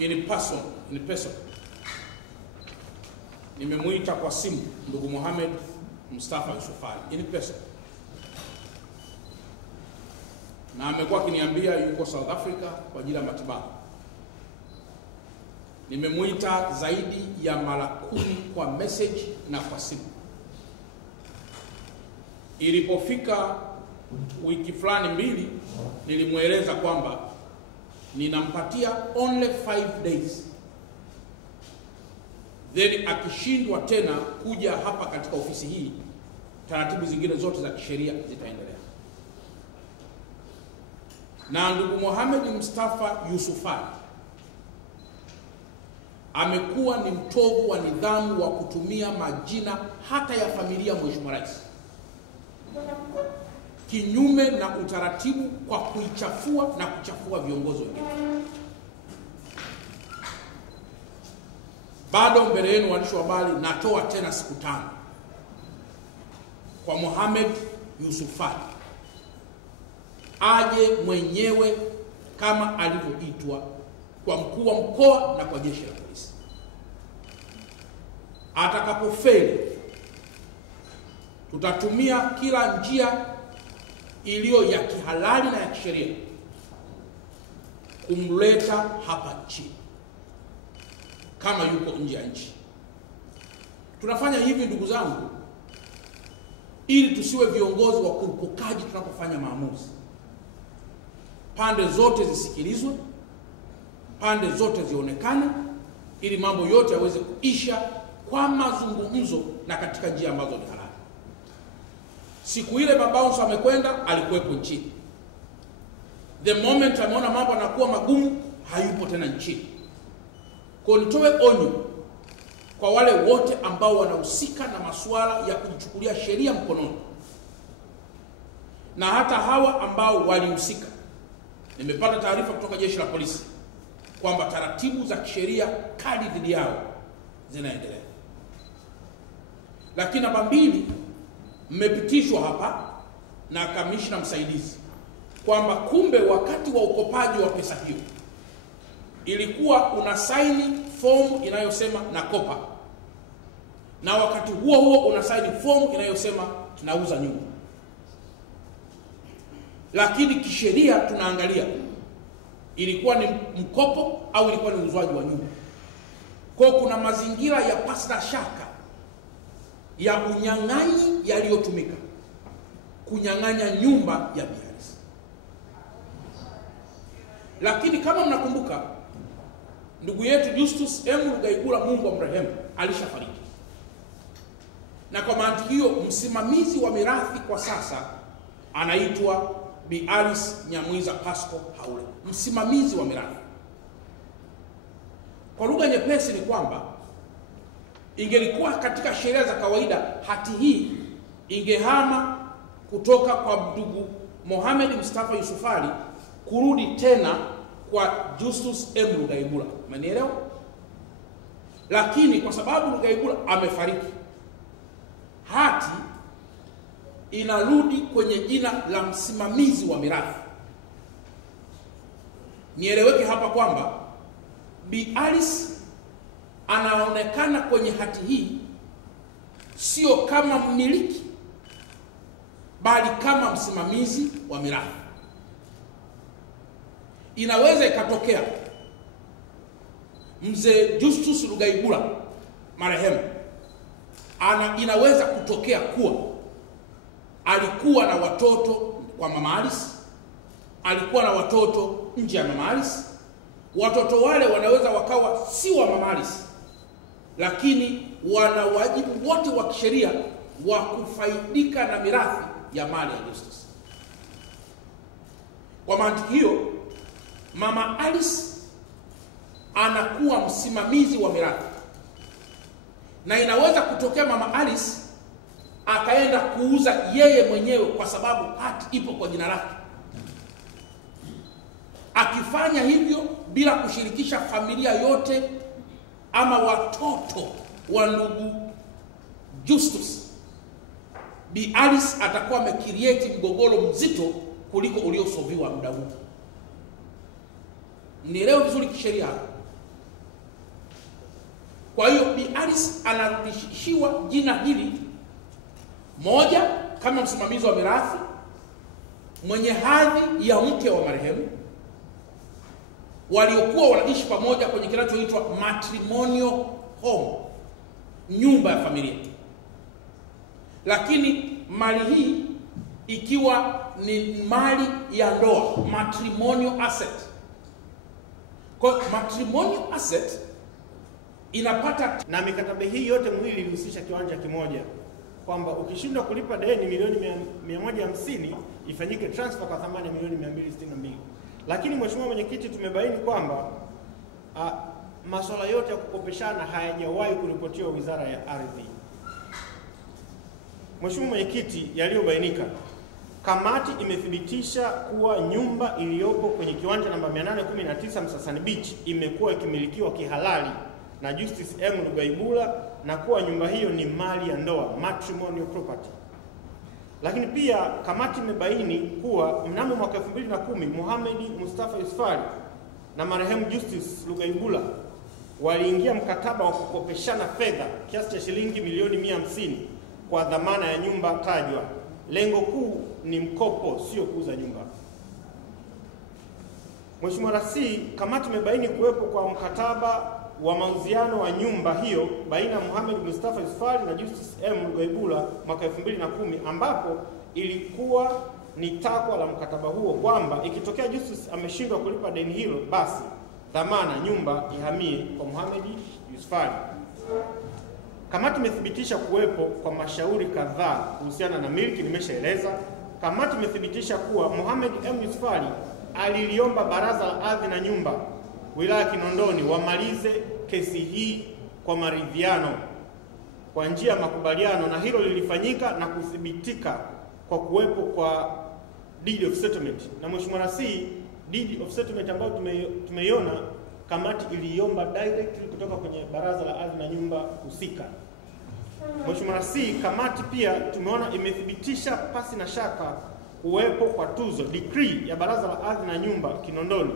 in person. Nimemuita kwa simu ndugu Mohamed Mustafa Yusufali in person. Na amekuwa akiniambia yuko South Africa kwa ajili ya matibabu. Nimemuita zaidi ya mara 10 kwa message na kwa simu. Ilipofika wiki fulani mbili, nilimueleza kwamba ninampatia only 5 days. Then akishindwa tena kuja hapa katika ofisi hii, taratibu zingine zote za kisheria zitaendelea. Na ndugu Mohamed Mustafa Yusufali amekuwa ni mtovu wa nidhamu wa kutumia majina hata ya familia Mheshimiwa Rais kinyume na utaratibu kwa kuichafua na kuchafua viongozi wengine. Bado mbele yenu waandishi wa habari, natoa tena siku 5 kwa Mohamed Yusufali aje mwenyewe kama alivyoitwa kwa mkuu wa mkoa na kwa jeshi la polisi. Atakapofeli, tutatumia kila njia iliyo ya kihalali na ya kisheria kumleta hapa nchini kama yuko nje ya nchi. Tunafanya hivi ndugu zangu ili tusiwe viongozi wa kurupukaji tunapofanya maamuzi. Pande zote zisikilizwe, pande zote zionekane, ili mambo yote yaweze kuisha kwa mazungumzo na katika njia ambazo ni halali. Siku ile Babaunso amekwenda, alikuwepo nchini. The moment ameona mambo yanakuwa magumu, hayupo tena nchini. Kwa nitoe onyo kwa wale wote ambao wanahusika na masuala ya kujichukulia sheria mkononi, na hata hawa ambao walihusika. Nimepata taarifa kutoka jeshi la polisi kwamba taratibu za kisheria kali dhidi yao zinaendelea. Lakini namba 2, mmepitishwa hapa na kamishna msaidizi kwamba kumbe wakati wa ukopaji wa pesa hiyo ilikuwa unasaini fomu inayosema nakopa, na wakati huo huo unasaini fomu inayosema tunauza nyumba. Lakini kisheria tunaangalia ilikuwa ni mkopo au ilikuwa ni uzwaji wa nyumba. Kwa kuna mazingira ya pasta shaka ya unyang'anyi yaliyotumika kunyang'anya nyumba ya Biaris. Lakini kama mnakumbuka, ndugu yetu Justus M. Rugaigula, Mungu amrehemu, alishafariki. Na kwa mantiki hiyo msimamizi wa mirathi kwa sasa anaitwa Biaris Nyamwiza Pasco Haule, msimamizi wa mirathi. Kwa lugha nyepesi ni kwamba ingelikuwa katika sheria za kawaida, hati hii ingehama kutoka kwa ndugu Mohamed Mustafa Yusufali kurudi tena kwa Justus M. Rugaigula. Umenielewa? Lakini kwa sababu Rugaigula amefariki, hati inarudi kwenye jina la msimamizi wa mirathi. Nieleweke hapa kwamba Biaris anaonekana kwenye hati hii sio kama mmiliki, bali kama msimamizi wa mirathi. Inaweza ikatokea mzee Justus Rugaigula marehemu inaweza kutokea kuwa alikuwa na watoto kwa Mama Alice, alikuwa na watoto nje ya Mama Alice. Watoto wale wanaweza wakawa si wa Mama Alice, lakini wana wajibu wote wa kisheria wa kufaidika na mirathi ya mali ya Justus. Kwa mantiki hiyo, Mama Alice anakuwa msimamizi wa mirathi, na inaweza kutokea Mama Alice akaenda kuuza yeye mwenyewe kwa sababu hati ipo kwa jina lake. Akifanya hivyo bila kushirikisha familia yote ama watoto wa ndugu Justus, Biaris atakuwa amecreate mgogoro mzito kuliko uliosoviwa muda huu. Nielewe vizuri kisheria. Kwa hiyo Bi Alice anarudishiwa jina hili, moja, kama msimamizi wa mirathi mwenye hadhi ya mke wa marehemu waliokuwa wanaishi pamoja kwenye kinachoitwa matrimonial home, nyumba ya familia, lakini mali hii ikiwa ni mali ya ndoa, matrimonial asset. Kwa matrimonial asset inapata, na mikataba hii yote miwili ilihusisha kiwanja kimoja, kwamba ukishindwa kulipa deni milioni 150 ifanyike transfer kwa thamani ya milioni 262. Lakini Mheshimiwa Mwenyekiti, tumebaini kwamba masuala yote ya kukopeshana hayajawahi kuripotiwa Wizara ya Ardhi. Mheshimiwa Mwenyekiti, yaliyobainika, kamati imethibitisha kuwa nyumba iliyopo kwenye kiwanja namba 819 Msasani Beach imekuwa ikimilikiwa kihalali na Justice M. Lugaibula na kuwa nyumba hiyo ni mali ya ndoa, matrimonial property. Lakini pia kamati imebaini kuwa mnamo mwaka 2010 Mohamed Mustafa Yusufali na marehemu Justice Lugaibula waliingia mkataba wa kukopeshana fedha kiasi cha shilingi milioni 150 kwa dhamana ya nyumba tajwa. Lengo kuu ni mkopo, sio kuuza nyumba. Mheshimiwa Rasi, kamati imebaini kuwepo kwa mkataba wa mauziano wa nyumba hiyo baina ya Mohamed Mustafa Yusufali na Justice M. Lugaibula mwaka 2010, ambapo ilikuwa ni takwa la mkataba huo kwamba ikitokea Justice ameshindwa kulipa deni hilo, basi dhamana nyumba ihamie kwa Mohamed Yusufali. Kamati imethibitisha kuwepo kwa mashauri kadhaa kuhusiana na miliki, nimeshaeleza. Kamati imethibitisha kuwa Mohamed M. Yusufali aliliomba Baraza la Ardhi na Nyumba wilaya Kinondoni wamalize kesi hii kwa maridhiano kwa njia ya makubaliano, na hilo lilifanyika na kuthibitika kwa kuwepo kwa deed of settlement. Na Mheshimiwa Rasi, deed of settlement ambayo tumeiona, kamati iliomba directly kutoka kwenye Baraza la Ardhi na Nyumba husika. Mheshimiwa Rasi, kamati pia tumeona imethibitisha pasi na shaka kuwepo kwa tuzo, decree ya Baraza la Ardhi na Nyumba Kinondoni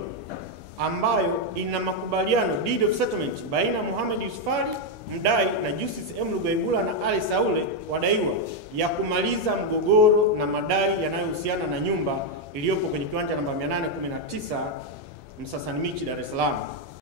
ambayo ina makubaliano, deed of settlement, baina ya Mohamed Yusufali mdai na Justice M. Lugaibula na Ali Saule wadaiwa, ya kumaliza mgogoro na madai yanayohusiana na nyumba iliyopo kwenye kiwanja namba 819 Msasani Beach, Dar es Salaam.